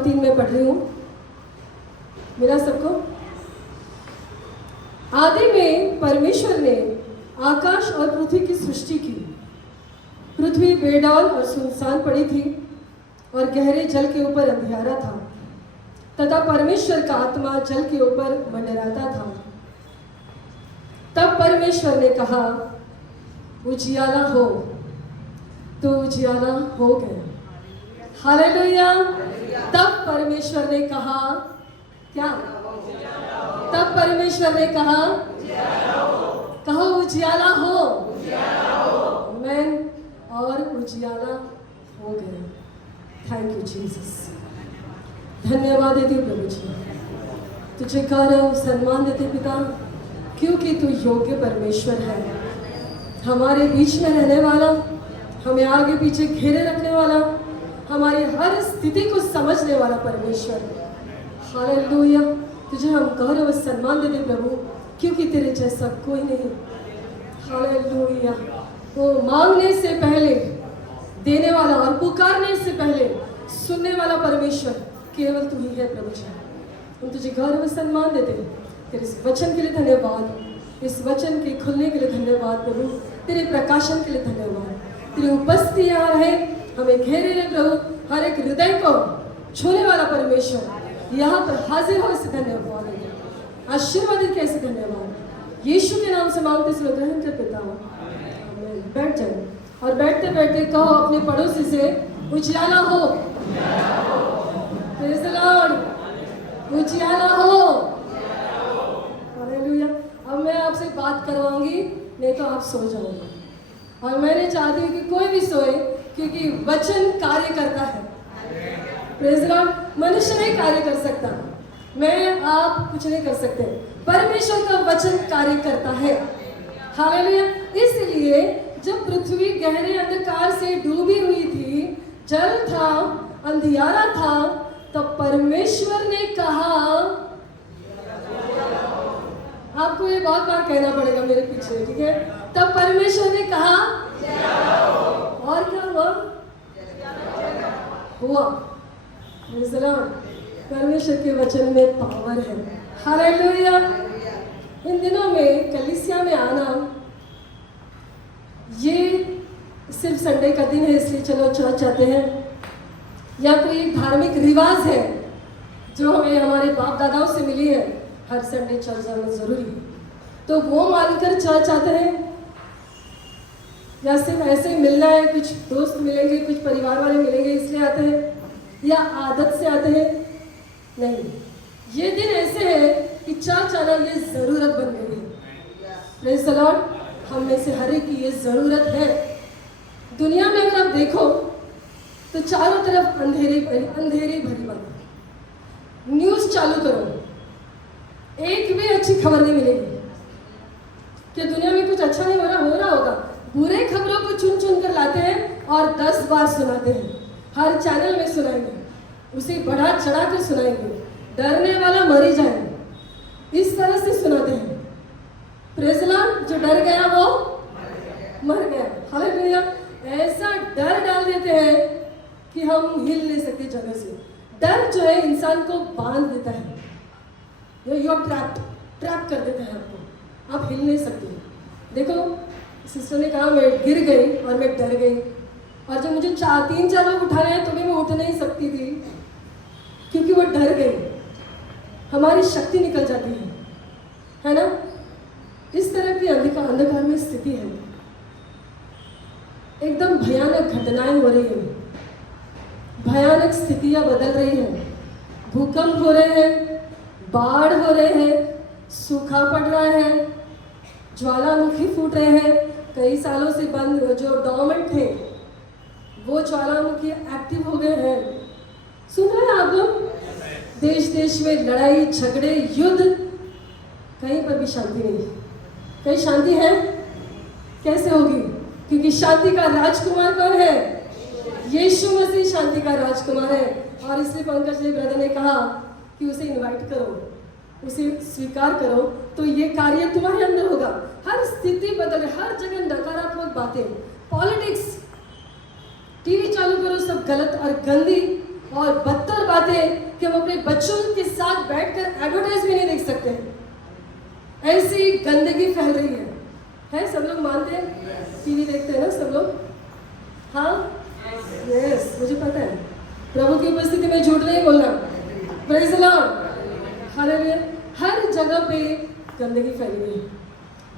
3 में पढ़ रही हूँ। मिला सबको? आदि में परमेश्वर ने आकाश और पृथ्वी की सृष्टि की। पृथ्वी बेडौल और सुनसान पड़ी थी और गहरे जल के ऊपर अंधियारा था तथा परमेश्वर का आत्मा जल के ऊपर मंडराता था। तब परमेश्वर ने कहा, उजियाला हो, तो उजियाला हो गया। हालेलुया। तब परमेश्वर ने कहा, क्या? तब परमेश्वर ने कहा, कहो उजियाला हो। आमीन। और उजियाला हो गया। Thank you Jesus. धन्यवाद देती हूँ प्रभु जी, तुझे गौरव सम्मान देते पिता, क्योंकि तू योग्य परमेश्वर है, हमारे बीच में रहने वाला, हमें आगे पीछे घेरे रखने वाला, हमारी हर स्थिति को समझने वाला परमेश्वर। हालेलुया। तुझे हम गौरव और सम्मान देते प्रभु, क्योंकि तेरे जैसा कोई नहीं। हालेलुया। वो मांगने से पहले देने वाला और पुकारने से पहले सुनने वाला परमेश्वर केवल तू ही है प्रभु जी। हम तुझे गौरव और सम्मान देते हैं। तेरे इस वचन के लिए धन्यवाद, इस वचन के खुलने के लिए धन्यवाद प्रभु, तेरे प्रकाशन के लिए धन्यवाद। तेरी उपस्थिति यहाँ है, हमें घेरे रहे प्रभु, हर एक हृदय को छूने वाला परमेश्वर यहाँ पर हाजिर हो, इससे धन्यवाद। आशीर्वादित कैसे धन्यवाद। यीशु के नाम से मांगते इसमें ग्रहण कर पिता। आमीन। बैठ जाए और बैठते बैठते कहो अपने पड़ोसी से, उजियाला हो। Praise the Lord. उजियाला हो। हालेलुया। अब मैं आपसे बात करवाऊंगी, नहीं तो आप सो जाओगे। और मैंने चाहती हूँ कि कोई भी सोए, क्योंकि वचन कार्य करता है। Praise the Lord. मनुष्य नहीं कार्य कर सकता, मैं आप कुछ नहीं कर सकते, परमेश्वर का वचन कार्य करता है। हालेलुया। इसलिए जब पृथ्वी गहरे अंधकार से डूबी हुई थी, जल था, अंधियारा था, तब परमेश्वर ने कहा, आपको ये बहुत बार कहना पड़ेगा मेरे पीछे, ठीक है? तब परमेश्वर ने कहा, और क्या हुआ? परमेश्वर के वचन में पावर है। हालेलुया। इन दिनों में कलीसिया में आना, ये सिर्फ संडे का दिन है इसलिए चलो चर्च जाते हैं, या कोई एक धार्मिक रिवाज है जो हमें हमारे बाप दादाओं से मिली है, हर संडे चर्च जाना जरूरी है, तो वो मानकर चर्च आते हैं, या सिर्फ ऐसे ही मिलना है, कुछ दोस्त मिलेंगे, कुछ परिवार वाले मिलेंगे इसलिए आते हैं, या आदत से आते हैं? नहीं, ये दिन ऐसे है कि चर्च आना ये जरूरत बन गई है। Praise the Lord. हम में से हर एक की ये जरूरत है। दुनिया में अगर आप देखो तो चारों तरफ अंधेरी भरी बात। न्यूज़ चालू करो, एक भी अच्छी खबर नहीं मिलेगी। कि दुनिया में कुछ अच्छा नहीं हो रहा होगा, बुरे खबरों को चुन चुन कर लाते हैं और 10 बार सुनाते हैं, हर चैनल में सुनाएंगे, उसे बढ़ा चढ़ा कर सुनाएंगे, डरने वाला मर जाए, इस तरह से सुनाते हैं। Praise the Lord. जो डर गया वो मर गया। हालेलुया। ऐसा डर डाल देते हैं कि हम हिल नहीं सकते जगह से। डर जो है इंसान को बांध देता है, यू आर ट्रैप कर देता है आपको, आप हिल नहीं सकते। देखो, सिस्टर ने कहा मैं गिर गई और मैं डर गई, और जब मुझे 3-4 लोग उठा रहे हैं तो भी मैं उठ नहीं सकती थी, क्योंकि वो डर गई। हमारी शक्ति निकल जाती है ना? इस तरह की अंधकार में स्थिति है। एकदम भयानक घटनाएं हो रही हैं, भयानक स्थितियां बदल रही हैं, भूकंप हो रहे हैं, बाढ़ हो रहे हैं, सूखा पड़ रहा है, ज्वालामुखी फूट रहे हैं। कई सालों से बंद जो डॉर्मेंट थे वो ज्वालामुखी एक्टिव हो गए हैं। सुन रहे हैं आप लोग? देश देश में लड़ाई झगड़े युद्ध, कहीं पर भी शांति नहीं। कहीं शांति है? कैसे होगी? क्योंकि शांति का राजकुमार कौन है? यीशु मसीह शांति का राजकुमार है। और इसलिए पंकज जी ब्रदर ने कहा कि उसे इनवाइट करो, उसे स्वीकार करो, तो ये कार्य तुम्हारे अंदर होगा। हर स्थिति बदल, हर जगह नकारात्मक बातें, पॉलिटिक्स, टीवी चालू करो, सब गलत और गंदी और बदतर बात है कि हम अपने बच्चों के साथ बैठकर एडवर्टाइज भी नहीं देख सकते हैं। ऐसी गंदगी फैल रही है सब लोग मानते हैं? टीवी देखते हैं ना सब लोग? हाँ, यस, मुझे पता है। प्रभु की उपस्थिति में झूठ नहीं बोलना। Praise the Lord, hallelujah. हर जगह पे गंदगी फैली हुई है,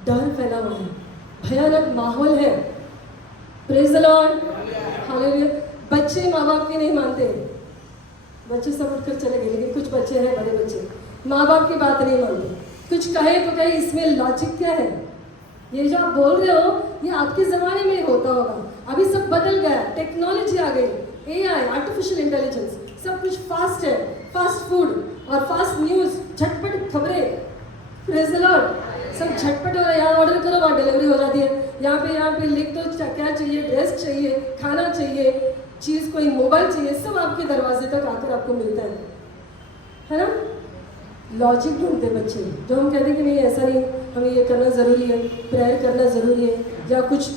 डर फैला हुआ है, भयानक माहौल है। Praise the Lord, hallelujah. बच्चे माँ बाप की नहीं मानते, बच्चे सब उठकर चले गए, लेकिन कुछ बच्चे हैं, बड़े बच्चे, माँ बाप की बात नहीं मानते। कुछ कहे तो कहे इसमें लॉजिक क्या है? ये जो आप बोल रहे हो ये आपके ज़माने में होता होगा, अभी सब बदल गया, टेक्नोलॉजी आ गई, एआई, आर्टिफिशियल इंटेलिजेंस, सब कुछ फास्ट है, फास्ट फूड और फास्ट न्यूज़, झटपट खबरें। प्रेज़ द लॉर्ड, सब झटपट हो रहा है। यहाँ ऑर्डर करो, वहाँ डिलीवरी हो जाती है। यहाँ पे लिख दो क्या चाहिए, ड्रेस चाहिए, खाना चाहिए, चीज़ कोई मोबाइल चाहिए, सब आपके दरवाजे तक आकर आपको मिलता है ना? लॉजिक ढूंढते बच्चे, जो हम कहते हैं कि नहीं ऐसा नहीं, हमें ये करना ज़रूरी है, प्रेयर करना ज़रूरी है, या कुछ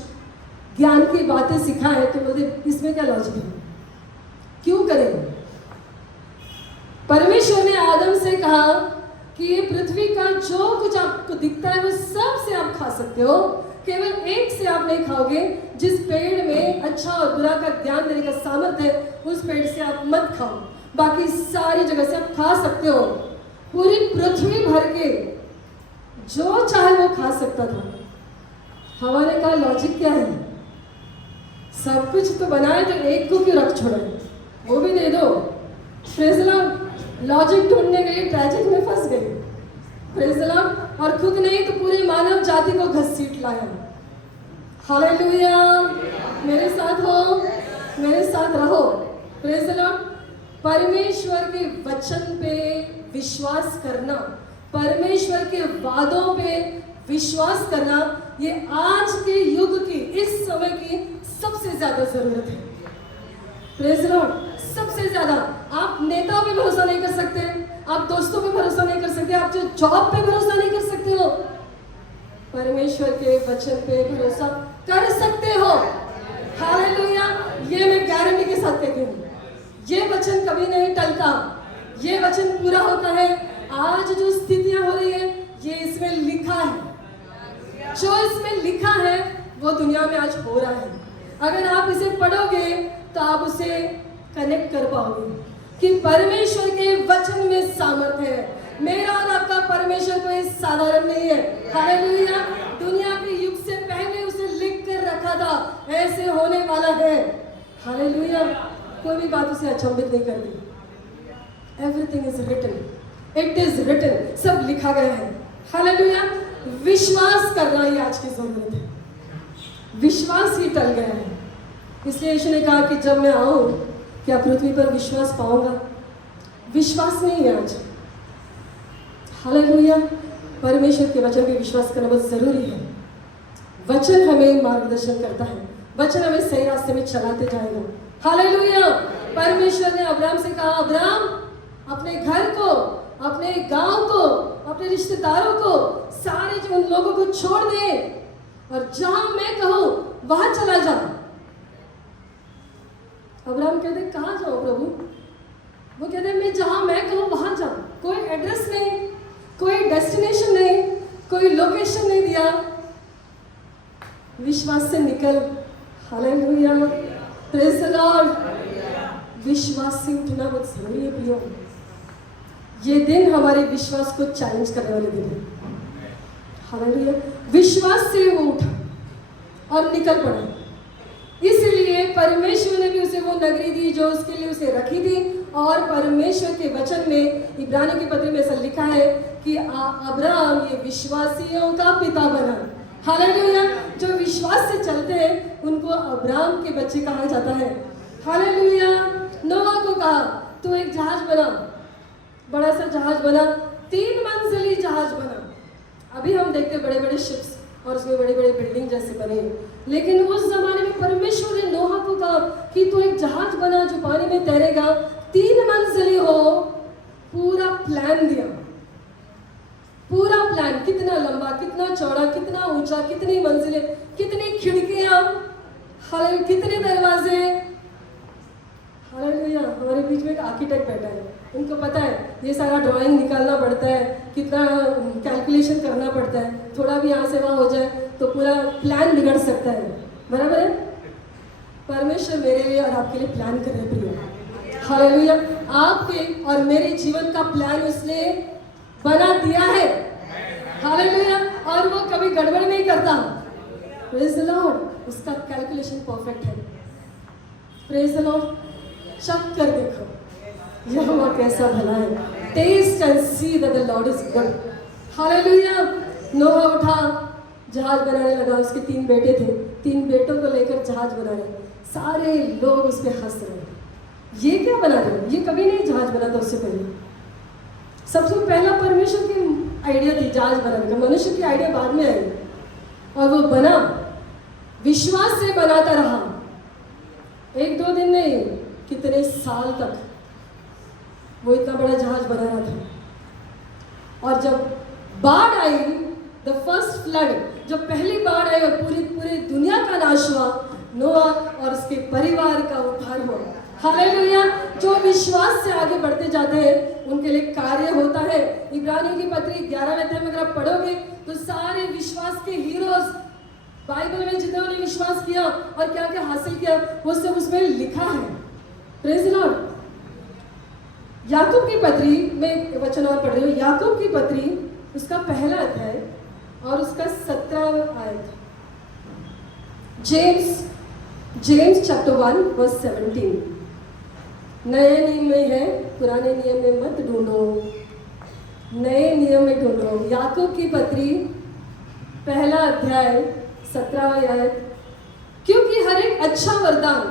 ज्ञान की बातें सिखा है तो बोलते इसमें क्या लॉजिक है, क्यों करें? परमेश्वर ने आदम से कहा कि ये पृथ्वी का जो कुछ आपको दिखता है वो सब से आप खा सकते हो, केवल एक से आप नहीं खाओगे, जिस पेड़ में अच्छा और बुरा का ज्ञान देने का सामर्थ्य है उस पेड़ से आप मत खाओ, बाकी सारी जगह से आप खा सकते हो। पूरी पृथ्वी भर के जो चाहे वो खा सकता था। हवा ने कहा लॉजिक क्या है, सब कुछ तो बनाए तो एक को क्यों रख छोड़ा, वो भी दे दो। प्रेज़ द लॉर्ड, लॉजिक ढूंढने गई, ट्रैजिक में फंस गई। प्रेज़ द लॉर्ड, और खुद नहीं तो पूरी मानव जाति को घसीट लाया। हालेलुया, मेरे साथ हो, मेरे साथ रहो। प्रेज़ द लॉर्ड, परमेश्वर के वचन पे विश्वास करना, परमेश्वर के वादों पे विश्वास करना, ये आज के युग की, इस समय की सबसे ज्यादा जरूरत है। प्रेज़ द लॉर्ड, सबसे ज्यादा। आप नेताओं पे भरोसा नहीं कर सकते, आप दोस्तों पे भरोसा नहीं कर सकते, आप जो जॉब पे भरोसा नहीं कर सकते हो, परमेश्वर के वचन पे भरोसा कर सकते हो। हालेलुया, ये मैं गारंटी के साथ कहती हूँ, ये वचन कभी नहीं टलता, ये वचन पूरा होता है। आज जो स्थितियां हो रही है ये इसमें लिखा है, जो इसमें लिखा है वो दुनिया में आज हो रहा है। अगर आप इसे पढ़ोगे तो आप उसे कनेक्ट कर पाओगे कि परमेश्वर के वचन में सामर्थ्य है। मेरा और आपका परमेश्वर कोई साधारण नहीं है। हालेलुया, दुनिया के युग से पहले उसे लिख कर रखा था, ऐसे होने वाला है। हालेलुया, कोई भी बात उसे अचंभित नहीं करती। Everything is written, it is written, सब लिखा गया है। हालेलुया, विश्वास करना ही आज की जरूरत है। विश्वास ही टल गया है, इसलिए यीशु ने कहा कि जब मैं आऊं क्या पृथ्वी पर विश्वास पाऊंगा? विश्वास नहीं है आज। हालेलुया, परमेश्वर के वचन पे विश्वास करना बहुत जरूरी है। वचन हमें मार्गदर्शन करता है, वचन हमें सही रास्ते में चलाते जाएगा। हालेलुया, परमेश्वर ने अब्राहम से कहा, अब्राहम अपने घर को, अपने गांव को, अपने रिश्तेदारों को, सारे जो उन लोगों को छोड़ दे और जहां मैं कहूं वहां चला जा। अब्राहम कहते कहां जाऊं प्रभु? वो कहते मैं जहां मैं कहूं वहां जाऊं। कोई एड्रेस नहीं, कोई डेस्टिनेशन नहीं, कोई लोकेशन नहीं दिया। विश्वास से निकल। Hallelujah, praise the Lord. विश्वास से उठना बहुत जरूरी है प्रियो। ये दिन हमारे विश्वास को चैलेंज करने वाले दिन है। हालेलुया, विश्वास से वो उठा और निकल पड़ा। इसलिए परमेश्वर ने भी उसे वो नगरी दी जो उसके लिए उसे रखी थी। और परमेश्वर के वचन में इब्रानियों की पत्री में ऐसा लिखा है कि अब्राहम ये विश्वासियों का पिता बना। हालेलुया, जो विश्वास से चलते हैं उनको अब्राहम के बच्चे कहा जाता है। हालेलुया, नोआ को कहा तू एक जहाज बना, बड़ा सा जहाज बना, 3 मंजिली जहाज बना। अभी हम देखते बड़े बड़े शिप्स और उसमें बड़े बड़े बिल्डिंग जैसे बने, लेकिन उस जमाने में परमेश्वर ने नोहा को कहा कि तू एक जहाज बना जो पानी में तैरेगा, 3 मंजिली हो। पूरा प्लान दिया, पूरा प्लान, कितना लंबा, कितना चौड़ा, कितना ऊंचा, कितनी मंजिलें, कितनी खिड़कियां, कितने दरवाजे। हालेलुया। हमारे बीच में एक आर्किटेक्ट बैठा है, उनको पता है ये सारा ड्राइंग निकालना पड़ता है, कितना कैलकुलेशन करना पड़ता है, थोड़ा भी यहाँ से वहाँ हो जाए तो पूरा प्लान बिगड़ सकता है, बराबर है। परमेश्वर मेरे लिए और आपके लिए प्लान कर रहे प्रिय, हालेलुया। आपके और मेरे जीवन का प्लान उसने बना दिया है, हालेलुया। और वो कभी गड़बड़ नहीं करता, प्रेज द लॉर्ड। उसका कैलकुलेशन परफेक्ट है, प्रेज द लॉर्ड। चेक कर देखो यहोवा कैसा भला है, taste and see that the Lord is good, hallelujah. Noah उठा, जहाज बनाने लगा, उसके 3 बेटे थे, 3 बेटों को लेकर जहाज बना रहे, सारे लोग उस पर हंस रहे, ये क्या बना रहे, ये कभी नहीं जहाज बना था उससे पहले। सबसे पहला परमेश्वर की आइडिया थी जहाज बनाने का, मनुष्य की आइडिया बाद में आई, और वो बना, विश्वास से बनाता रहा, 1-2 दिन नहीं, कितने साल तक वो इतना बड़ा जहाज बना रहा था। और जब बाढ़ आई, द फर्स्ट फ्लड, जब पहली बाढ़ आई और पूरी दुनिया का नाश हुआ, नोआ और उसके परिवार का उद्धार हुआ, हालेलुया। जो विश्वास से आगे बढ़ते जाते हैं उनके लिए कार्य होता है। इब्रानियों की पत्री 11वें अध्याय में अगर आप पढ़ोगे तो सारे विश्वास के हीरोज बाइबल में जितने उन्होंने विश्वास किया और क्या क्या हासिल किया वो सब उसमें लिखा है, प्रेज द लॉर्ड। याकूब की पत्री में वचन और पढ़ रही हूँ, याकूब की पत्री उसका पहला अध्याय और उसका 17वां आयत। James chapter 1 verse 17। नए नियम में है, पुराने नियम में मत ढूंढो, नए नियम में ढूंढो। याकूब की पत्री पहला अध्याय 17वां आयत। क्योंकि हर एक अच्छा वरदान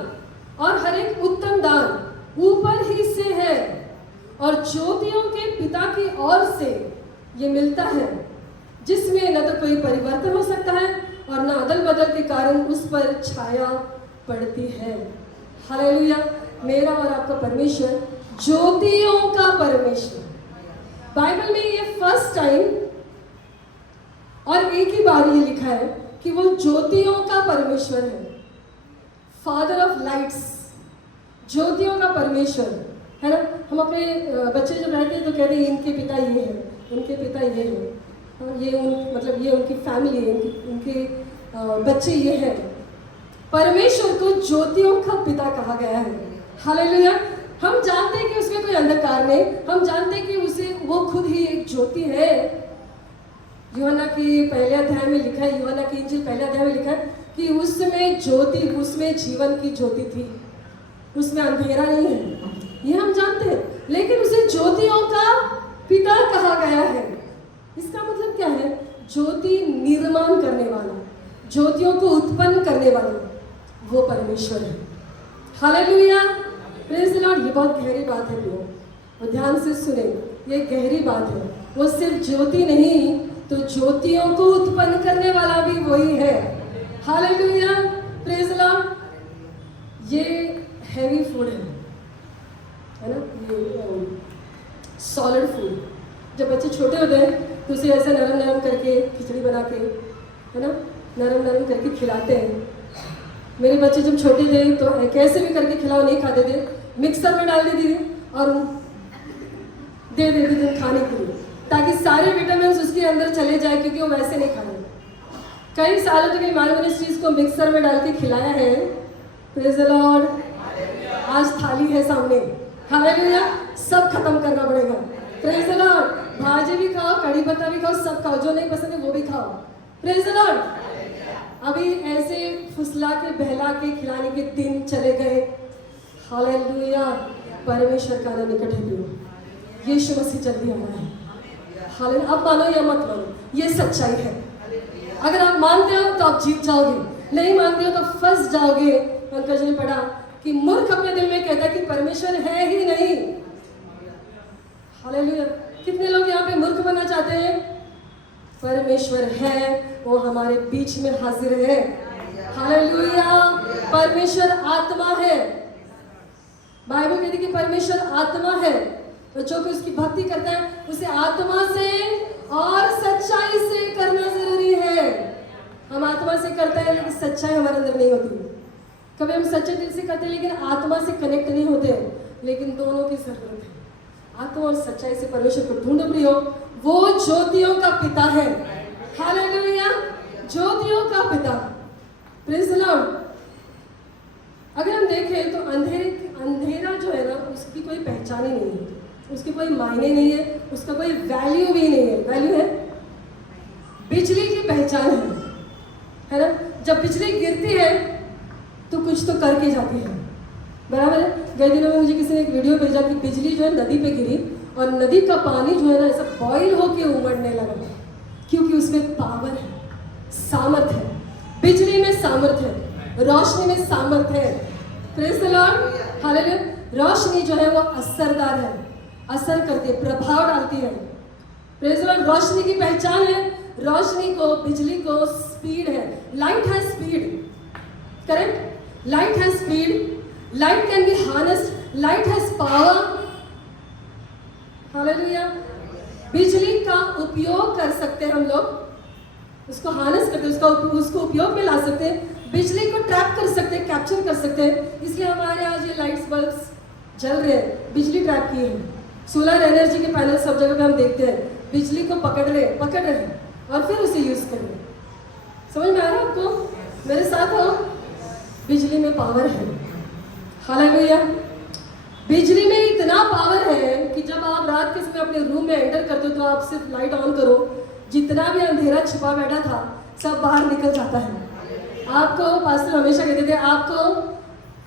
और हर एक उत्तम दान ऊपर ही से है और ज्योतियों के पिता की ओर से ये मिलता है, जिसमें न तो कोई परिवर्तन हो सकता है और न अदल बदल के कारण उस पर छाया पड़ती है, हालेलुया। मेरा और आपका परमेश्वर ज्योतियों का परमेश्वर, बाइबल में ये फर्स्ट टाइम और एक ही बार ये लिखा है कि वो ज्योतियों का परमेश्वर है, फादर ऑफ लाइट्स, ज्योतियों का परमेश्वर है ना। हम अपने बच्चे जब रहते हैं तो कहते हैं इनके पिता ये हैं, उनके पिता ये हैं, ये मतलब ये उनकी फैमिली है, उनके बच्चे ये हैं। परमेश्वर को ज्योतियों का पिता कहा गया है, हालेलुया। हम जानते हैं कि उसमें कोई अंधकार नहीं, हम जानते हैं कि उसे वो खुद ही एक ज्योति है। यूहन्ना की पहले अध्याय में लिखा है, यूहन्ना की इंजील पहले अध्याय में लिखा है कि उसमें ज्योति, उसमें जीवन की ज्योति थी, उसमें अंधेरा नहीं है, ये हम जानते हैं। लेकिन उसे ज्योतियों का पिता कहा गया है। इसका मतलब क्या है? ज्योति निर्माण करने वाला, ज्योतियों को उत्पन्न करने वाला वो परमेश्वर है, हालेलुया, प्रेज द लॉर्ड। ये बहुत गहरी बात है लोग, और ध्यान से सुने, ये गहरी बात है। वो सिर्फ ज्योति नहीं तो ज्योतियों को उत्पन्न करने वाला भी वही है, हालेलुया, प्रेज द लॉर्ड। ये हैवी फूड है ना, ये सॉलिड फूड। जब बच्चे छोटे होते हैं तो उसे ऐसे नरम नरम करके खिचड़ी बना के, है ना, नरम नरम करके खिलाते हैं। मेरे बच्चे जब छोटे थे तो कैसे भी करके खिलाओ, नहीं खाते थे, मिक्सर में डाल देती थी और दे देती थी खाने के लिए, ताकि सारे विटामिन उसके अंदर चले जाए, क्योंकि वो वैसे नहीं खाए। कई सालों तक हमारे मिनिस्ट्रीज को मिक्सर में डाल के खिलाया है, प्रेज द लॉर्ड। आज थाली है सामने, हालेलुया, सब खत्म करना पड़ेगा, प्रेज द लॉर्ड। भाजी भी खाओ, कड़ी पत्ता भी खाओ, सब खाओ, जो नहीं पसंद है वो भी खाओ, प्रेज द लॉर्ड। अभी ऐसे फुसला के बहला के खिलाने के दिन चले गए, हालेलुया। परमेश्वर का आना निकट है, यीशु मसीह जल्दी आना है, हालेलुया। अब मानो या मत मानो, ये सच्चाई है। अगर आप मानते हो तो आप जीत जाओगे, नहीं मानते हो तो फंस जाओगे। पंकज ने पढ़ा कि मूर्ख अपने दिल में कहता है कि परमेश्वर है ही नहीं, हालेलुया। कितने लोग यहाँ पे मूर्ख बनना चाहते हैं? परमेश्वर है, वो हमारे बीच में हाजिर है, हालेलुया। परमेश्वर आत्मा है, बाइबल कहती है कि परमेश्वर आत्मा है, तो जो कि उसकी भक्ति करता है उसे आत्मा से और सच्चाई से करना जरूरी है। हम आत्मा से करते हैं लेकिन सच्चाई हमारे अंदर नहीं होती, कभी हम सच्चे दिल से करते हैं लेकिन आत्मा से कनेक्ट नहीं होते, लेकिन दोनों की जरूरत है। आत्मा और सच्चाई से परमेश्वर को ढूंढो प्रियो, वो ज्योतियों का पिता है। हालेलुया, ज्योतियों का पिता, प्रेज़ द लॉर्ड। अगर हम देखें तो अंधेरा जो है ना, उसकी कोई पहचान ही नहीं है, उसके कोई मायने नहीं है, उसका कोई वैल्यू भी नहीं है। वैल्यू है, बिजली की पहचान है ना। जब बिजली गिरती है तो कुछ तो करके जाती है, बराबर है। गए दिनों में मुझे किसी ने एक वीडियो भेजा कि बिजली जो है नदी पे गिरी और नदी का पानी जो है ना ऐसा बॉईल होके उमड़ने लगा, क्योंकि उसमें पावर है, सामर्थ है। बिजली में सामर्थ है, रोशनी में सामर्थ है। Praise the Lord, hallelujah. रोशनी जो है वो असरदार है, असर करती है, प्रभाव डालती है। Praise the Lord. रोशनी की पहचान है, रोशनी को, बिजली को स्पीड है। Light has speed, correct. Light has speed, light can be harnessed, light has power. Hallelujah. बिजली का उपयोग कर सकते हैं हम लोग, उसको हार्नेस करते हैं, उसको उपयोग में ला सकते हैं, बिजली को ट्रैप कर सकते हैं, कैप्चर कर सकते हैं। इसलिए हमारे आज ये लाइट्स बल्ब्स जल रहे हैं, बिजली ट्रैप की है। सोलर एनर्जी के पैनल सब जगह पे हम देखते हैं, बिजली को पकड़ रहे हैं और फिर उसे यूज कर रहे हैं। समझ में आ रहा है आपको? मेरे साथ हो। बिजली में पावर है, हालेलुया। बिजली में इतना पावर है कि जब आप रात के समय अपने रूम में एंटर करते हो तो आप सिर्फ लाइट ऑन करो, जितना भी अंधेरा छिपा बैठा था सब बाहर निकल जाता है। आपको पास्टर हमेशा कहते थे आपको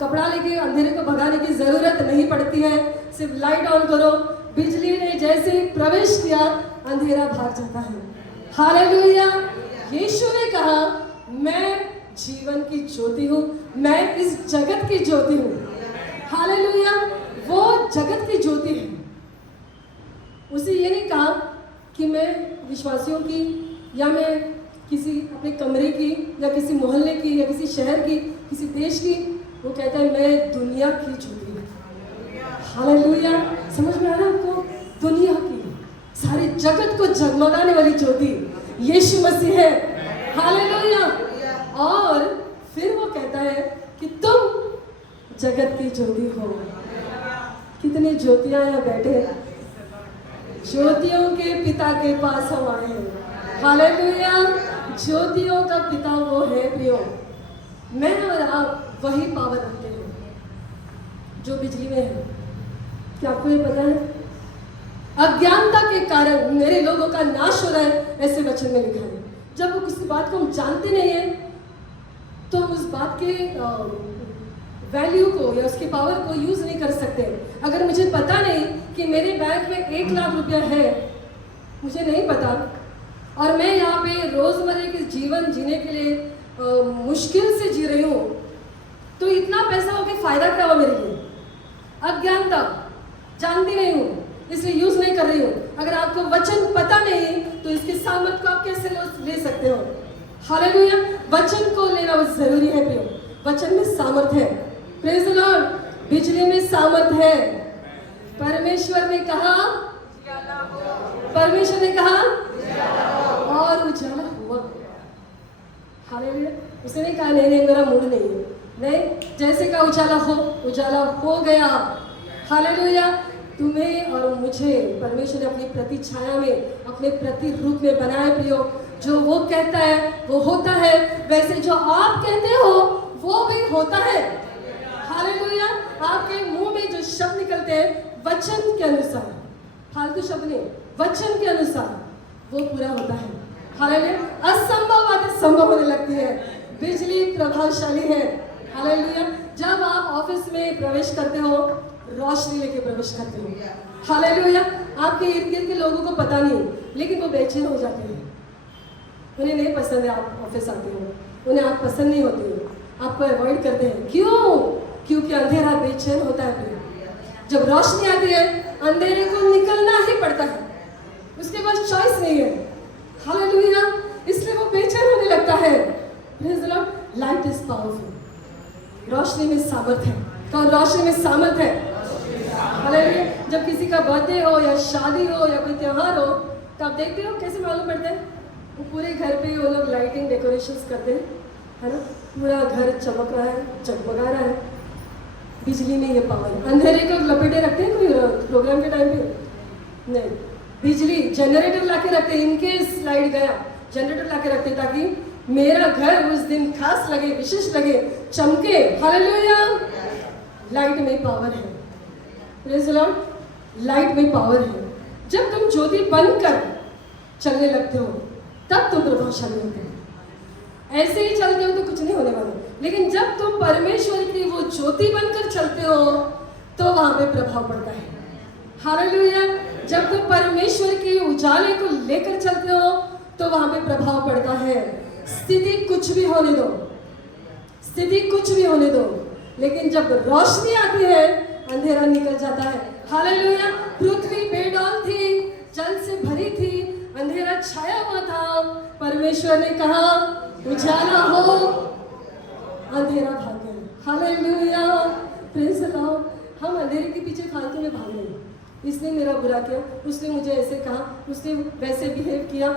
कपड़ा लेके अंधेरे को भगाने की जरूरत नहीं पड़ती है, सिर्फ लाइट ऑन करो। बिजली ने जैसे ही प्रवेश किया अंधेरा भाग जाता है। हालेलुया। यीशु ने कहा मैं जीवन की ज्योति हूँ, मैं इस जगत की ज्योति हूँ। हालेलुया। वो जगत की ज्योति है। उसे ये नहीं कहा कि मैं विश्वासियों की या मैं किसी अपने कमरे की या किसी मोहल्ले की या किसी शहर की, किसी देश की। वो कहता है मैं दुनिया की ज्योति हूँ। हालेलुया। समझ में आ रहा है आपको? दुनिया की, सारे जगत को जगमगाने वाली ज्योति यीशु मसीह है। हालेलुया। और फिर वो कहता है कि तुम जगत की ज्योति हो। कितनी ज्योतियां यहाँ बैठे हैं, ज्योतियों के पिता के पास हम आए हैं। हालेलुया। ज्योतियों का पिता वो है प्रियो। मैं और आप वही पावर रखते हैं जो बिजली में है। क्या आपको ये पता है? अज्ञानता के कारण मेरे लोगों का नाश हो रहा है, ऐसे वचन में लिखा है। जब वो किसी बात को हम जानते नहीं है तो हम उस बात के वैल्यू को या उसकी पावर को यूज नहीं कर सकते। अगर मुझे पता नहीं कि मेरे बैंक में 1 लाख रुपया है, मुझे नहीं पता, और मैं यहाँ पे रोजमर्रा के जीवन जीने के लिए मुश्किल से जी रही हूँ, तो इतना पैसा होके फायदा क्या हुआ मेरे लिए? अज्ञानता, जानती नहीं हूँ इसलिए यूज नहीं कर रही हूँ। अगर आपको वचन पता नहीं तो इसके सामर्थ को आप कैसे ले सकते हो? हालेलुया। वचन को लेना जरूरी है प्रियो। वचन में सामर्थ है। Praise the Lord. बिजली में सामर्थ है। परमेश्वर ने कहा और उजाला हुआ। हालेलुया। उसने नहीं कहा नहीं मेरा मूड नहीं है, नहीं, जैसे का उजाला हो गया। हालेलुया। तुम्हें और मुझे परमेश्वर ने अपनी प्रति छाया में, अपने प्रति रूप में बनाए प्रियो। जो वो कहता है वो होता है, वैसे जो आप कहते हो वो भी होता है। हालेलुया। आपके मुंह में जो शब्द निकलते हैं वचन के अनुसार, फालतू शब्द नहीं, वचन के अनुसार वो पूरा होता है। हालेलुया। असंभव बातें संभव होने लगती है। बिजली प्रभावशाली है। हालेलुया। जब आप ऑफिस में प्रवेश करते हो रोशनी लेके प्रवेश करते हो। हालेलुया। आपके इर्द गिर्द के लोगों को पता नहीं लेकिन वो बेचैन हो जाते हैं। उन्हें नहीं पसंद है आप ऑफिस आते हो, उन्हें आप पसंद नहीं होते हो, आपको अवॉइड करते हैं। क्यों? क्योंकि अंधेरा बेचैन होता है। जब रोशनी आती है अंधेरे को निकलना ही पड़ता है, उसके पास चॉइस नहीं है। हालेलुया। इसलिए वो बेचैन होने लगता है। Praise the Lord. Light is powerful. रोशनी में सामर्थ है। और रोशनी में सामर्थ है। हालेलुया। जब किसी का बर्थडे हो या शादी हो या कोई त्योहार हो तो आप देखते हो कैसे मालूम पड़ता है? वो पूरे घर पे वो लोग लाइटिंग डेकोरेशंस करते हैं, है ना, पूरा घर चमक रहा है, जगमगा रहा है। बिजली में ये पावर, अंधेरे को लपेटे रखते हैं कोई प्रोग्राम के टाइम पे? नहीं, बिजली जनरेटर लाके रखते हैं, इनके स्लाइड गया जनरेटर लाके रखते हैं ताकि मेरा घर उस दिन खास लगे, विशेष लगे, चमके। हालेलुया। लाइट में पावर है, प्रेज़ द लॉर्ड। लाइट में पावर है। जब तुम ज्योति बनकर चलने लगते हो तब तुम प्रभावशाली होते हो। ऐसे ही चलते हो तो कुछ नहीं होने वाला, लेकिन जब तुम परमेश्वर की वो ज्योति बनकर चलते हो तो वहां पे प्रभाव पड़ता है। हालेलुया। जब तुम परमेश्वर के उजाले को लेकर चलते हो तो वहां पे प्रभाव पड़ता है। स्थिति कुछ भी होने दो, स्थिति कुछ भी होने दो, लेकिन जब रोशनी आती है अंधेरा निकल जाता है। हालेलुया। पृथ्वी बेडौल थी, जल से भरी थी, अंधेरा छाया हुआ था, परमेश्वर ने कहा उजाला हो, अंधेरा भाग गया। हालेलुया। Praise the Lord. हम अंधेरे के पीछे फालतू में भाग गए। इसने मेरा बुरा किया, उसने मुझे ऐसे कहा, उसने वैसे बिहेव किया।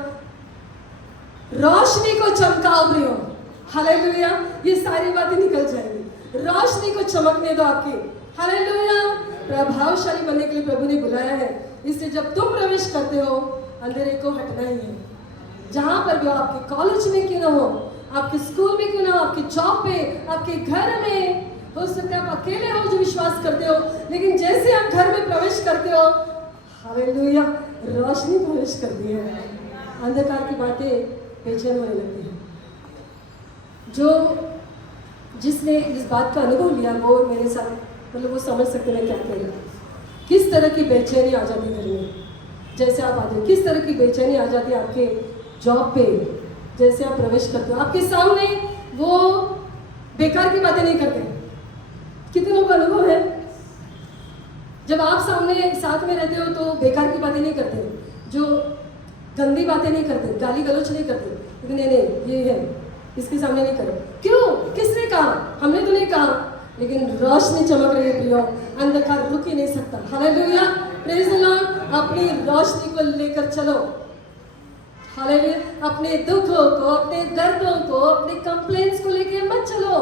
रोशनी को चमकाओ प्रियो। हालेलुया। ये सारी बातें निकल जाएंगी। रोशनी को चमकने दो आपकी। हालेलुया। प्रभावशाली बनने के लिए प्रभु ने बुलाया है, इसलिए जब तुम प्रवेश करते हो अंधेरे को हटना ही है। जहां पर भी हो, आपके कॉलेज में क्यों ना हो, आपके स्कूल में क्यों ना हो, आपके जॉब पे, आपके घर में, हो सकता है आप अकेले हो जो विश्वास करते हो, लेकिन जैसे आप घर में प्रवेश करते हो, हालेलुया, रोशनी प्रवेश करती है, अंधकार की बातें बेचैन होने लगती है। जिसने इस बात का अनुभव लिया वो मेरे साथ, मतलब वो समझ सकते मैं क्या कह रही हूँ। किस तरह की बेचैनी आ जाती है घर में जैसे आप आते हो, किस तरह की बेचैनी आ जाती है आपके जॉब पे जैसे आप प्रवेश करते हो। आपके सामने वो बेकार की बातें नहीं करते। कितनों का अनुभव है जब आप सामने साथ में रहते हो तो बेकार की बातें नहीं करते, जो गंदी बातें नहीं करते, गाली गलौच नहीं करते, लेकिन नहीं ये है इसके सामने नहीं करो। क्यों? किसने कहा? हमने तो नहीं कहा, लेकिन रोशनी चमक रही है प्रियो, अंधकार रुक ही नहीं सकता। हालेलुया। Praise the Lord. अपनी रोशनी को लेकर चलो। हालेलुया। अपने दुखों को, अपने दर्दों को, अपने कंप्लेंट्स को लेकर मत चलो,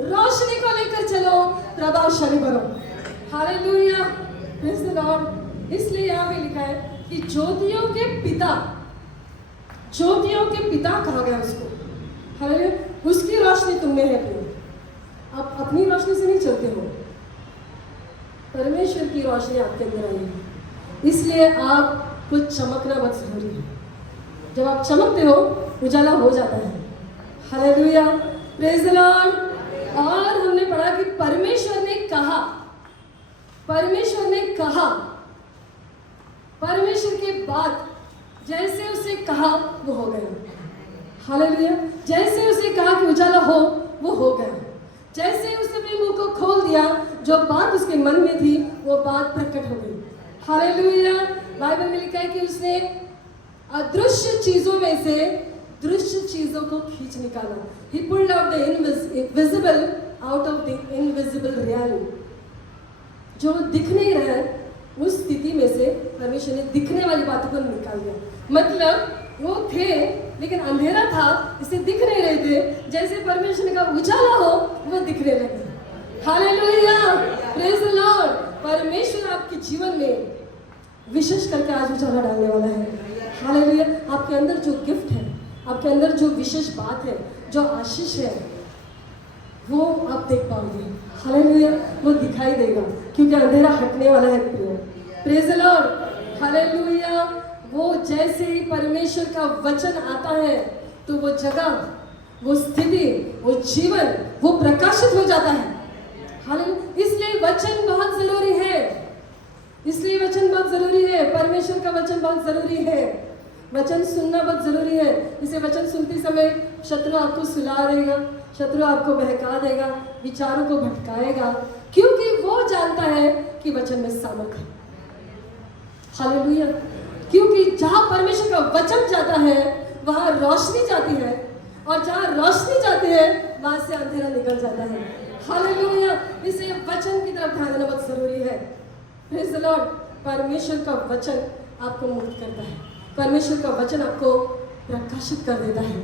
रोशनी को लेकर चलो, प्रभावशाली बनो। हालेलुया। Praise the Lord. इसलिए यहाँ पे लिखा है कि ज्योतियों के पिता, ज्योतियों के पिता कहा गया उसको। हालेलुया। उसकी रोशनी तुम में है प्रियो। आप अपनी रोशनी से नहीं चलते हो, परमेश्वर की रोशनी आपके अंदर आई है, इसलिए आपको चमकना बहुत जरूरी है। जब आप चमकते हो उजाला हो जाता है। हालेलुया। Praise the Lord. और हमने पढ़ा कि परमेश्वर ने कहा, परमेश्वर ने कहा, परमेश्वर के बाद जैसे उसे कहा वो हो गया। हालेलुया। जैसे उसे कहा कि उजाला हो वो हो गया। जैसे उसने अपने मुंह को खोल दिया, जो बात उसके मन में थी वो बात प्रकट हो गई। हालेलुया। बाइबल में लिखा है कि उसने अदृश्य चीजों में से दृश्य चीजों को खींच निकाला। He pulled out the invisible out of the invisible realm। जो दिख नहीं रहा है उस स्थिति में से परमेश्वर ने दिखने वाली बातों को निकाल दिया। मतलब वो थे लेकिन अंधेरा था, इसे दिख नहीं रहे थे, जैसे परमेश्वर ने कहा उजाला हो वो दिखने लगे। हालेलुया। Praise the Lord. परमेश्वर आपके जीवन में विशेष करके आज उजाला डालने वाला है। हालेलुया। आपके अंदर जो गिफ्ट है, आपके अंदर जो विशेष बात है, जो आशीष है, वो आप देख पाओगे। हालेलुया। वो दिखाई देगा क्योंकि अंधेरा हटने वाला है प्रियो। Praise the Lord. हालेलुया। वो जैसे ही परमेश्वर का वचन आता है तो वो जगह, वो स्थिति, वो जीवन, वो प्रकाशित हो जाता है। हालेलुया। इसलिए वचन बहुत जरूरी है, इसलिए वचन बहुत जरूरी है। परमेश्वर का वचन बहुत जरूरी है। वचन सुनना बहुत जरूरी है। इसे वचन सुनते समय शत्रु आपको सुला देगा, शत्रु आपको बहका देगा, विचारों को भटकाएगा, क्योंकि वो जानता है कि वचन में सामर्थ है। हालेलुया। क्योंकि जहां परमेश्वर का वचन जाता है वहां रोशनी जाती है, और जहां रोशनी जाती है वहां से अंधेरा निकल जाता है। हालेलुया। इसलिए वचन की तरफ ध्यान देना बहुत जरूरी है। Praise the Lord. परमेश्वर का वचन आपको मुक्त करता है, परमेश्वर का वचन आपको प्रकाशित कर देता है।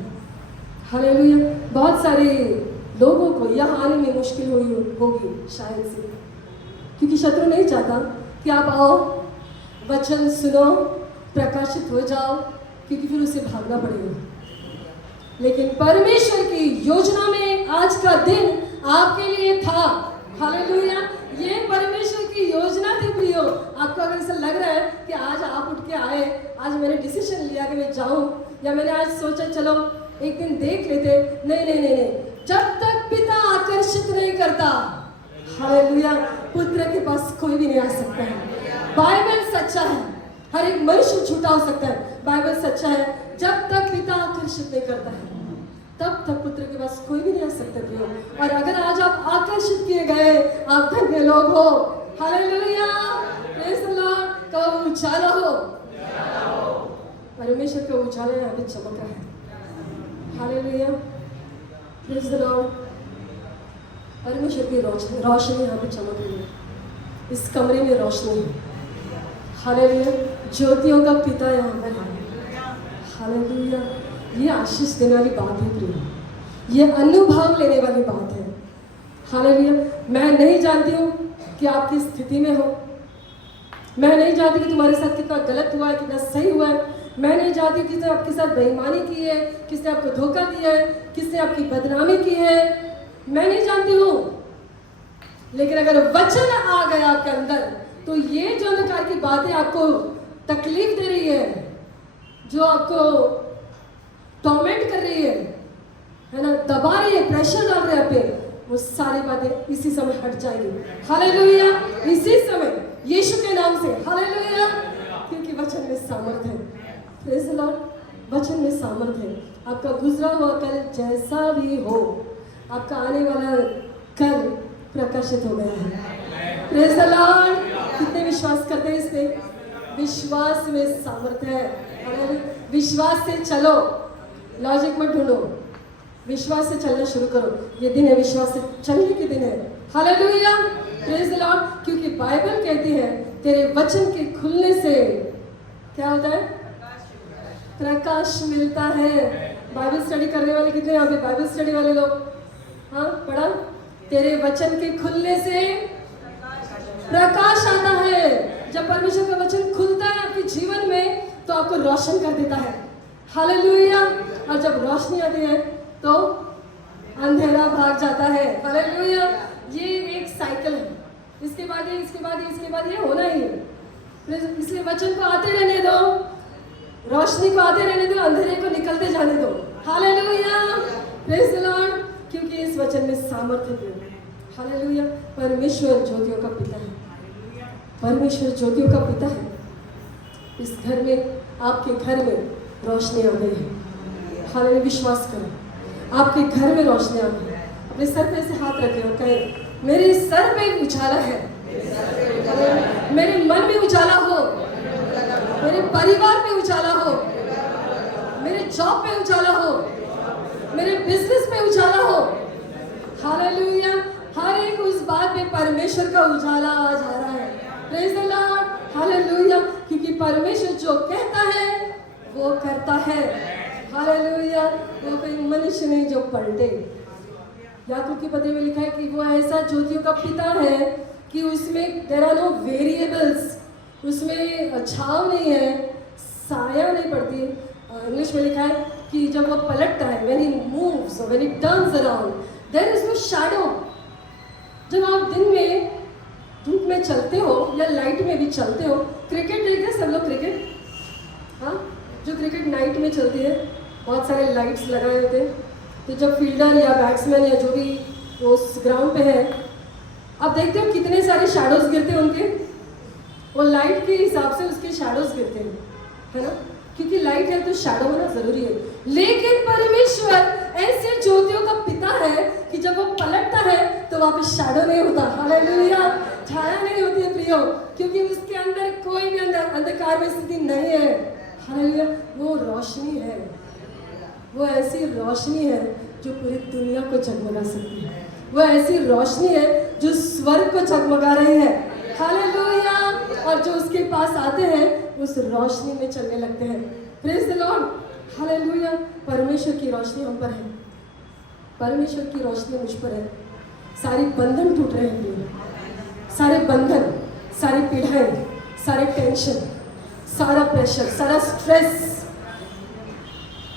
हालेलुया। बहुत सारे लोगों को यहाँ आने में मुश्किल हुई होगी शायद से, क्योंकि शत्रु नहीं चाहता कि आप आओ, वचन सुनो, प्रकाशित हो जाओ, क्योंकि फिर उसे भागना पड़ेगा। लेकिन परमेश्वर की योजना में आज का दिन आपके लिए था। हालेलुया। ये परमेश्वर की योजना थी प्रियो। आपको अगर ऐसा लग रहा है कि आज आप उठ के आए, आज मैंने डिसीजन लिया कि मैं जाऊं, या मैंने आज सोचा चलो एक दिन देख लेते, नहीं नहीं नहीं नहीं, जब तक पिता आकर्षित नहीं करता, हालेलुया, पुत्र के पास कोई भी नहीं आ सकता है। बाइबल सच्चा है, हर एक मनुष्य झूठा हो सकता है, बाइबल सच्चा है। जब तक पिता आकर्षित नहीं करता है तब तक पुत्र के पास कोई भी नहीं आ सकता प्रियो। और अगर आज आप आकर्षित किए गए, आप धन्य लोग हो। Hallelujah, praise the Lord. का उजाला हो, परमेश्वर का उजाला यहाँ पे चमक रहा है। Hallelujah, praise the Lord. परमेश्वर की रोशनी यहाँ पे चमक रही है, इस कमरे में रोशनी है। हालेलुया, ज्योतियों का पिता यहाँ पर है। हालेलुया, ये आशीष देने वाली बात है प्रिय, ये अनुभव लेने वाली बात है। हालेलुया। मैं नहीं जानती हूँ कि आप किस स्थिति में हो, मैं नहीं जानती कि तुम्हारे साथ कितना गलत हुआ है, कितना सही हुआ है, मैं नहीं जानती किसने आपके साथ बेईमानी की है, किसने आपको धोखा दिया है, किसने आपकी बदनामी की है, मैं नहीं जानती हूँ। लेकिन अगर वचन आ गया आपके अंदर, तो ये जो अंधकार की बातें आपको तकलीफ दे रही है, जो आपको टॉर्मेंट कर रही है ना, दबा रही है, प्रेशर डाल रही है आप पे, वो सारी बातें इसी समय हट जाएगी। हालेलुया, इसी समय यीशु के नाम से। हालेलुया, क्योंकि वचन में सामर्थ है। प्रेज़ द लॉर्ड, वचन में सामर्थ है। आपका गुजरा हुआ कल जैसा भी हो, आपका आने वाला कल प्रकाशित हो गया है। Praise the Lord. कितने विश्वास करते हैं इस पे? विश्वास में सामर्थ है। विश्वास से चलो, लॉजिक मत ढूंढो, विश्वास से चलना शुरू करो। ये दिन है विश्वास से चलने के दिन है। Hallelujah, praise the Lord. क्योंकि बाइबल कहती है तेरे वचन के खुलने से क्या होता है? प्रकाश मिलता है। बाइबल स्टडी करने वाले कितने यहाँ पे बाइबल स्टडी वाले लोग? हाँ, पढ़ा। तेरे वचन के खुलने से प्रकाश आता है। जब परमेश्वर का वचन खुलता है आपके जीवन में, तो आपको रोशन कर देता है। हालेलुया। और जब रोशनी आती है तो अंधेरा भाग जाता है। हालेलुया। ये एक साइकिल है, इसके बाद ये, इसके बाद ये, इसके बाद ये होना ही है। इसलिए वचन को आते रहने दो, रोशनी को आते रहने दो, अंधेरे को निकलते जाने दो। Hallelujah, praise the Lord. क्योंकि इस वचन में सामर्थ्य है। हालेलुया। परमेश्वर ज्योतियों का पिता है, परमेश्वर ज्योतियों का पिता है। इस घर में, आपके घर में रोशनी आ गई है। हालेलुया, विश्वास करो, आपके घर में रोशनी आ गई है। अपने सर पे ऐसे हाथ रखे और कहे, मेरे सर पे उजाला है, मेरे मन में उजाला हो, मेरे परिवार पे उजाला हो, मेरे जॉब पे उजाला हो, मेरे बिजनेस पे उजाला हो। हालेलुया। हर एक उस बात पे परमेश्वर का उजाला आ जा रहा है। Praise the Lord. हालेलुया। क्योंकि परमेश्वर जो कहता है वो करता है। हालेलुया। वो कोई मनुष्य नहीं जो पलटे। याकूब की पत्री में लिखा है कि वो ऐसा ज्योतियों का पिता है कि उसमें देयर आर नो वेरिएबल्स, उसमें छाव नहीं है, साया नहीं पड़ती। इंग्लिश में लिखा है कि जब वो पलटता है, when he moves or when he turns around, there is no shadow। जब आप दिन में धूप में चलते हो या लाइट में भी चलते हो, क्रिकेट देखते हैं सब लोग क्रिकेट, हाँ, जो क्रिकेट नाइट में चलती है, बहुत सारे लाइट्स लगाए होते हैं। तो जब फील्डर या बैट्समैन या जो भी उस ग्राउंड पे है, आप देखते हो कितने सारे शैडोज गिरते हैं उनके, वो लाइट के हिसाब से उसके शैडोज गिरते हैं, है ना, क्योंकि लाइट है तो शैडो होना जरूरी है। लेकिन परमेश्वर ऐसे ज्योतियों का पिता है कि जब वो पलटता है तो वहाँ पे शैडो नहीं होता। हालेलुया। छाया नहीं होती है प्रियो, क्योंकि उसके अंदर कोई भी अंधकार में स्थिति नहीं है। हालेलुया। वो रोशनी है, वो ऐसी रोशनी है जो पूरी दुनिया को जगमगा सकती है। वो ऐसी रोशनी है जो स्वर्ग को जगमगा रही है। हालेलुया। और जो उसके पास आते हैं उस रोशनी में चलने लगते हैं। Praise the Lord. हालेलुया। परमेश्वर की रोशनी हम पर है। परमेश्वर की रोशनी मुझ पर है, सारे बंधन टूट रहे हैं, सारे बंधन, सारी पीड़ाएं, सारे टेंशन, सारा प्रेशर, सारा स्ट्रेस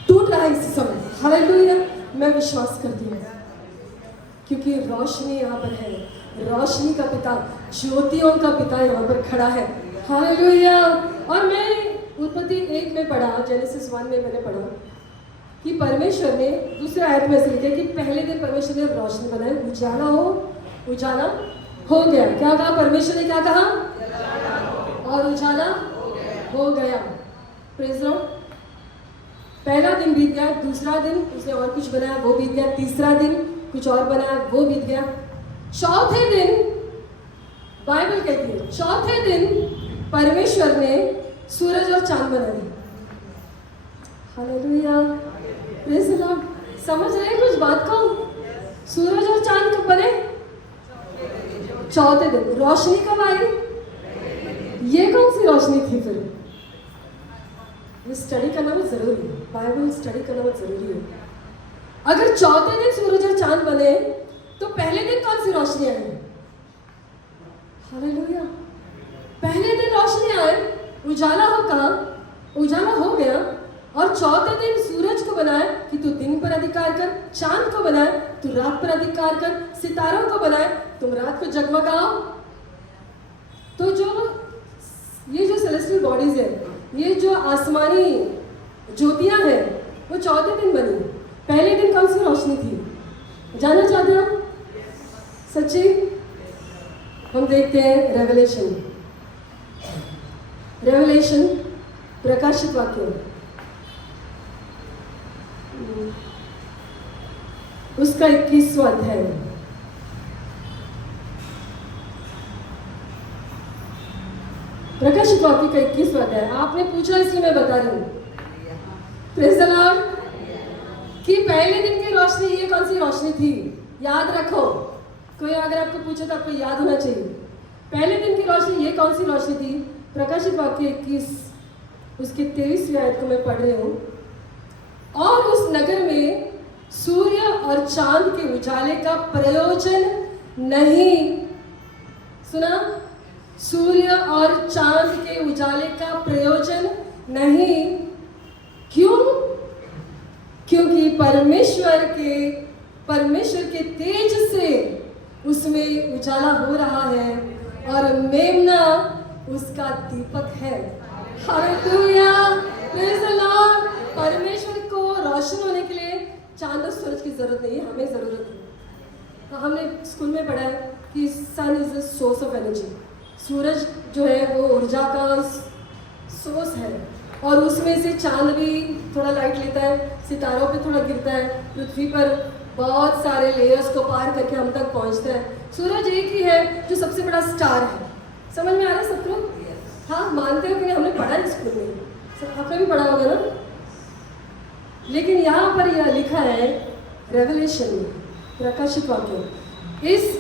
टूट रहा है इस समय। हालेलुया। मैं विश्वास करती हूँ क्योंकि रोशनी यहाँ पर है, रोशनी का पिता, ज्योतियों का पिता यहाँ पर खड़ा है। हालेलुया। और मैं उत्पत्ति 1 में पढ़ा, जेनेसिस 1 में मैंने पढ़ा कि परमेश्वर ने दूसरे आयत में से लिखा कि पहले दिन परमेश्वर ने रोशनी बनाई, उजाला हो, उजाला हो गया। क्या कहा परमेश्वर ने? क्या कहा? और उजाला हो गया। Praise Lord. पहला दिन बीत गया, दूसरा दिन उसने और कुछ बनाया, वो बीत गया, तीसरा दिन कुछ और बनाया, वो बीत गया। चौथे दिन बाइबल कहती है चौथे दिन परमेश्वर ने सूरज और चांद बना दिए। हालेलुया। Praise the Lord. समझ रहे हैं कुछ बात को? सूरज और चांद कब बने? चौथे दिन। रोशनी कब आई? ये कौन सी रोशनी थी फिर? ये स्टडी करना बहुत जरूरी है, बाइबल स्टडी करना बहुत जरूरी है। अगर चौथे दिन सूरज और चांद बने तो पहले दिन कौन सी रोशनी आई? हालेलुया। पहले दिन रोशनी आए, उजाला हो, कहा उजाला हो गया। और चौथे दिन सूरज को बनाया कि तू दिन पर अधिकार कर, चांद को बनाया तू रात पर अधिकार कर, सितारों को बनाया तुम रात को जगमगाओ। तो ये जो सेलेस्टियल बॉडीज है, ये जो आसमानी ज्योतियां हैं, वो चौथे दिन बनी। पहले दिन कौन सी रोशनी थी? जानना चाहते हो सच्ची? हम देखते हैं रेवलेशन प्रकाशित वाक्य, उसका 21वां अध्याय। प्रकाशित वाक्य का 21वां अध्याय। आपने पूछा इसलिए मैं बता रही हूँ। Praise the Lord. कि पहले दिन की रोशनी ये कौन सी रोशनी थी? याद रखो, कोई अगर आपको पूछे तो आपको याद होना चाहिए। पहले दिन की रोशनी ये कौन सी रोशनी थी? प्रकाशित वाक्य 21 उसके 23वीं आयत को मैं पढ़ रही हूँ। और उस नगर में सूर्य और चांद के उजाले का प्रयोजन नहीं। सुना? सूर्य और चांद के उजाले का प्रयोजन नहीं। क्यों? क्योंकि परमेश्वर के तेज से उसमें उजाला हो रहा है और मेमना उसका दीपक है। हालेलुया। Praise the Lord. परमेश्वर को रोशन होने के लिए चांद और सूरज की जरूरत नहीं है, हमें जरूरत है। तो हमने स्कूल में पढ़ा है कि sun is the source of energy. सूरज जो है वो ऊर्जा का सोर्स है और उसमें से चांद भी थोड़ा लाइट लेता है, सितारों पे थोड़ा गिरता है, पृथ्वी पर बहुत सारे लेयर्स को पार करके हम तक पहुंचता है। सूरज एक ही है जो सबसे बड़ा स्टार है। समझ में आ रहा है सब लोग? हाँ, मानते हो कि नहीं? हमने पढ़ा है स्कूल में, सब आपने भी पढ़ा होगा ना। लेकिन यहाँ पर यह लिखा है रेवलेशन में, प्रकाशित वाक्य, इस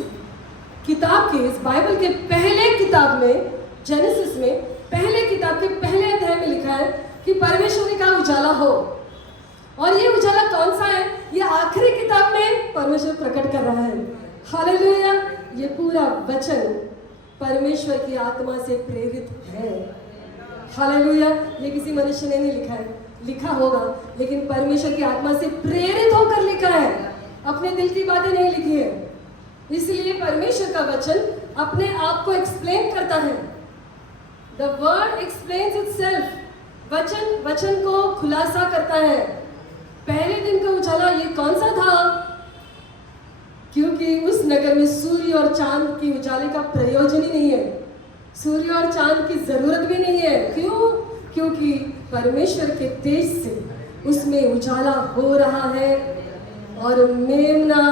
किताब के, इस बाइबल के पहले किताब में, जेनेसिस में पहले किताब के पहले अध्याय में लिखा है कि परमेश्वर ने कहा उजाला हो। और ये उजाला कौन सा है? ये आखिरी किताब में परमेश्वर प्रकट कर रहा है। हालेलुया। ये पूरा वचन परमेश्वर की आत्मा से प्रेरित है। हालेलुया। ये किसी मनुष्य ने नहीं लिखा है, लिखा होगा लेकिन परमेश्वर की आत्मा से प्रेरित होकर लिखा है, अपने दिल की बातें नहीं लिखी है। इसलिए परमेश्वर का वचन अपने आप को एक्सप्लेन करता है। The word explains itself. वचन को खुलासा करता है। पहले दिन का उजाला ये कौन सा था? क्योंकि उस नगर में सूर्य और चांद के उजाले का प्रयोजन ही नहीं है, सूर्य और चांद की जरूरत भी नहीं है। क्यों? क्योंकि परमेश्वर के तेज से उसमें उजाला हो रहा है और मेमना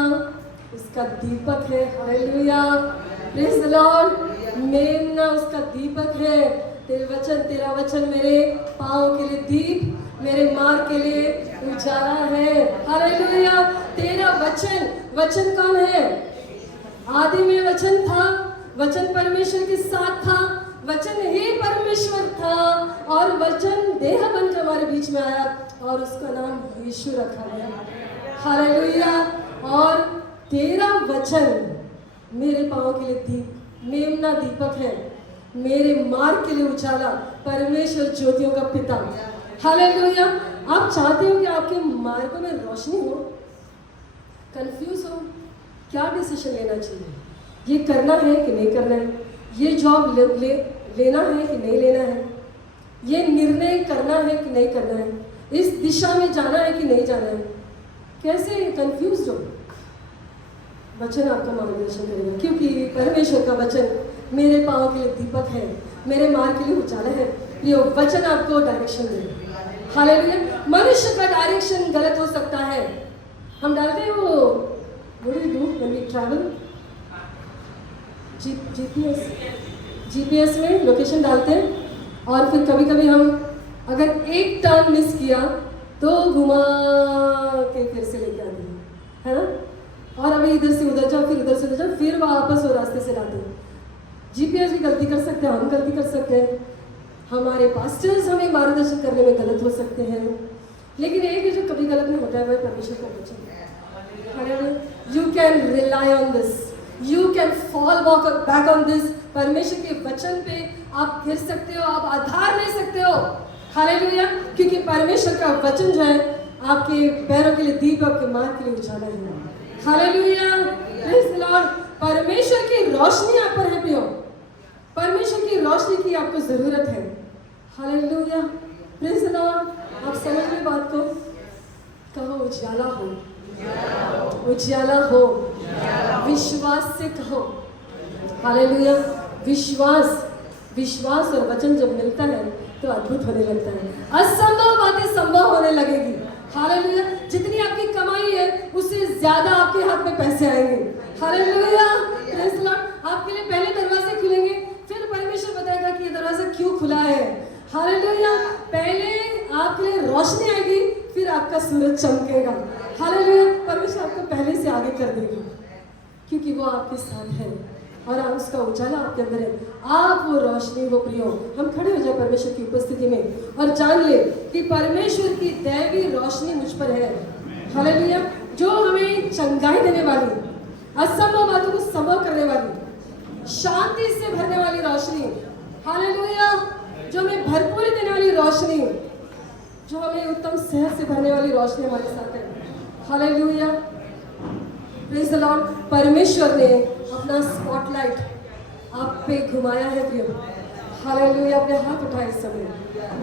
उसका दीपक है। हालेलुया। Praise the Lord. मेमना उसका दीपक है। तेरा वचन मेरे पाँव के लिए दीप, मेरे मार्ग के लिए उजाला है। हालेलुया। तेरा वचन कौन है? आदि में वचन था, वचन परमेश्वर के साथ था, वचन ही परमेश्वर था और वचन देह बनकर हमारे बीच में आया और उसका नाम यीशु रखा गया। हालेलुया। और तेरा वचन मेरे पाँव के लिए दीप, मेमना दीपक है, मेरे मार्ग के लिए उजाला, परमेश्वर ज्योतियों का पिता। हालेलुया। आप चाहते हो कि आपके मार्गों में रोशनी हो, कंफ्यूज हो, क्या डिसीजन लेना चाहिए, ये करना है कि नहीं करना है, ये जॉब लेना है कि नहीं लेना है, ये निर्णय करना है कि नहीं करना है, इस दिशा में जाना है कि नहीं जाना है, कैसे कंफ्यूज हो, वचन आपका मार्गदर्शन करेगा। क्योंकि परमेश्वर का वचन मेरे पाँव के लिए दीपक है, मेरे मार्ग के लिए उजाला है। ये वचन आपको डायरेक्शन देगा। हालेलुया। मनुष्य का डायरेक्शन गलत हो सकता है। हम डालते हैं वो what do when we travel, GPS में लोकेशन डालते हैं और फिर कभी कभी हम अगर एक टर्न मिस किया तो घुमा के फिर से लेके आते हैं, है ना, और अभी इधर से उधर जाओ, फिर उधर से उधर जाओ, फिर वापस वो रास्ते से लाते हैं। जीपीएस भी गलती कर सकते हैं, हम गलती कर सकते हैं, हमारे पास्टर्स हमें मार्गदर्शन करने में गलत हो सकते हैं, लेकिन एक है जो कभी गलत नहीं होता है, वह परमेश्वर का वचन। You can rely on this, you can fall back on this. परमेश्वर के वचन पे आप गिर सकते हो, आप आधार ले सकते हो। हालेलुया। क्योंकि परमेश्वर का वचन जो है आपके पैरों के लिए दीप, आपके मार्ग के लिए उजाला है। हालेलुया। Praise the Lord. परमेश्वर की रोशनी आप पर है प्रियो, परमेश्वर की रोशनी की आपको जरूरत है। हालेलुया। Praise the Lord. आप समझ में बात को, कहो उजाला हो, उजाला हो, विश्वास से कहो। हालेलुया। विश्वास और वचन जब मिलता है तो अद्भुत होने लगता है, असंभव बातें संभव होने लगेगी। हालेलुया। जितनी आपकी कमाई है उससे ज्यादा आपके हाथ में पैसे आएंगे। हालेलुया। Praise the Lord. आपके लिए पहले दरवाजे खुलेंगे, फिर परमेश्वर बताएगा कि ये दरवाजा क्यों खुला है। हालेलुया। पहले आपके लिए रोशनी आएगी, फिर आपका सूरज चमकेगा। हालेलुया। परमेश्वर आपको पहले से आगे कर देगा क्योंकि वो आपके साथ है और उसका उजाला आपके अंदर है। आप वो रोशनी, वो प्रियो। हम खड़े हो जाए परमेश्वर की उपस्थिति में और जान ले कि परमेश्वर की दैवी रोशनी मुझ पर है। हालेलुया। जो हमें चंगाई देने वाली, असंभव बातों को संभव करने वाली, शांति से भरने वाली रोशनी। हालेलुया। जो हमें भरपूरी देने वाली रोशनी, जो हमें उत्तम सेहत से भरने वाली रोशनी हमारे साथ है। हालेलुया। Praise the Lord. परमेश्वर ने अपना स्पॉटलाइट आप पे घुमाया है प्रियो। हालेलुया। अपने हाथ उठाए इस समय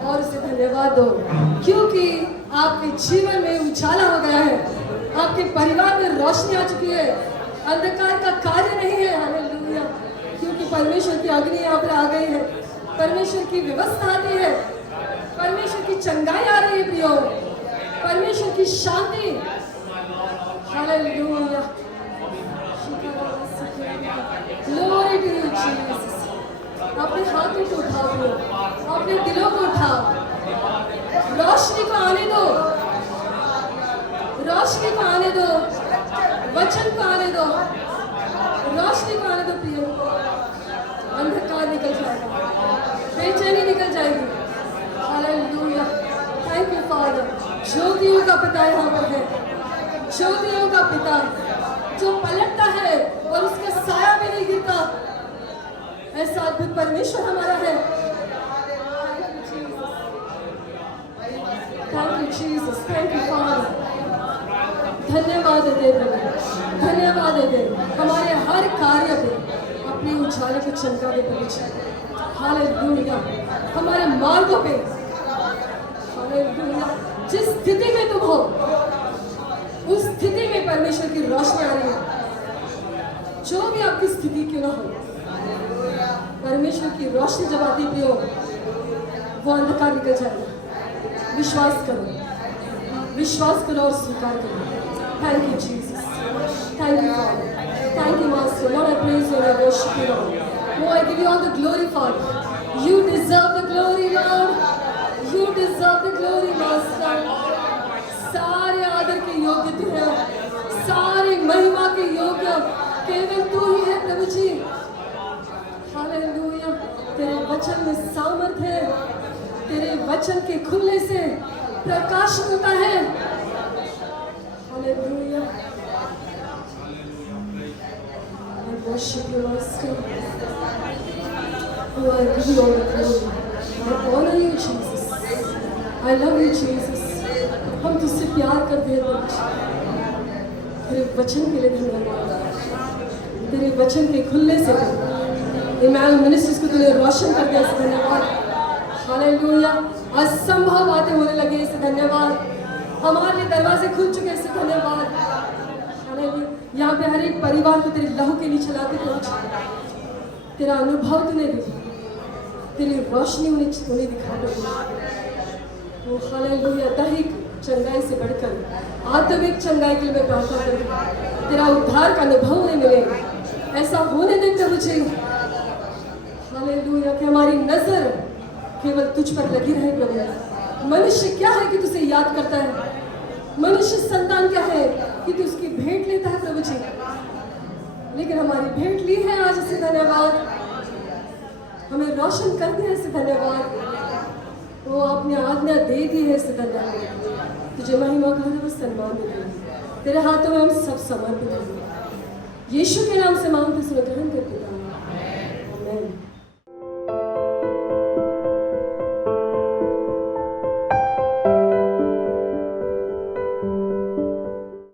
और उसे धन्यवाद दो क्योंकि आपके जीवन में उजाला हो गया है, आपके परिवार में रोशनी आ चुकी है, अंधकार का कार्य नहीं है। हालेलुया। क्योंकि परमेश्वर की अग्नि यहाँ पर आ गई है, परमेश्वर की व्यवस्था आती है, परमेश्वर की चंगाई आ रही है प्रियो, परमेश्वर की शांति। Hallelujah. Glory to you Jesus. अपने हाथों को उठाओ, अपने दिलों को उठाओ, रोशनी को आने दो, रोशनी को आने दो, वचन को आने दो, रोशनी को आने दो प्रियो। अंधकार निकल जाएगा, बेचैनी निकल जाएगी। हालेलुया। Thank you father. ज्योतियों का पिता यहाँ पर है, ज्योतियों का पिता जो पलटता है और उसका साया भी नहीं गिरता। ऐसा अद्भुत परमेश्वर हमारा है। Thank you Jesus, thank you father. धन्यवाद दे प्रभु, धन्यवाद दे हमारे हर कार्य पे अपनी उजाले को चमका दे प्रभु। हालेलुया। हमारे मार्गों पे, हालेलुया, जिस स्थिति में तुम हो उस स्थिति में परमेश्वर की रोशनी आ रही है। जो भी आपकी स्थिति क्यों ना हो, परमेश्वर की रोशनी जब आती प्रियो, वो अंधकार निकल जाएगा। विश्वास करो, विश्वास करो और स्वीकार करो। Thank you Jesus, thank you father, thank you master. Lord I praise you, I worship you Lord. Oh, I give you all the glory Father. You deserve the glory Lord. You deserve the glory Master. सारे आदर के योग्य तू है, सारे महिमा के योग्य केवल तू ही है प्रभु जी। हालेलुया। तेरे वचन में सामर्थ्य है, तेरे वचन के खुलने से प्रकाश होता है। Hallelujah. I worship you, Master. Oh, I give you all the glory. I honor you, Jesus. I love you, Jesus. हम तुझसे प्यार करते हैं प्रभु। तेरे वचन के लिए धन्यवाद, तेरे वचन के खुलने से इमैनुअल मिनिस्ट्रीज को तूने रोशन कर दिया, इससे धन्यवाद। हालेलुया। असंभव बातें होने लगी, इससे धन्यवाद। हमारे लिए दरवाजे खुल चुके, इससे धन्यवाद। हालेलुया। यहाँ पे हर एक परिवार को तेरे लहू के नीचे लाते पहुँच, तेरा अनुभव तूने दिया, तेरी रोशनी उन्हें दिखा दो। वो हालेलुया। दैहिक चंगाई से बढ़कर आत्मिक चंगाई के लिए मैं प्रार्थना करती, तेरा उद्धार का अनुभव उन्हें मिले। ऐसा होने दे प्रभु जी। हालेलुया। कि हमारी नजर केवल तुझ पर लगी रहे प्रभु। मनुष्य क्या है कि तुझे याद करता है, मनुष्य संतान क्या है कि तू उसकी भेंट लेता है प्रभु जी, लेकिन हमारी भेंट ली है आज, इससे धन्यवाद। हमें रोशन कर दिया, इससे धन्यवाद। वो आपने आज्ञा दे दी है, इससे धन्यवाद। तुझे महिमा गौरव सम्मान देते, तेरे हाथों में हम सब समर्पित हैं। यीशु के नाम से मांगते, सुनो ग्रहण करते।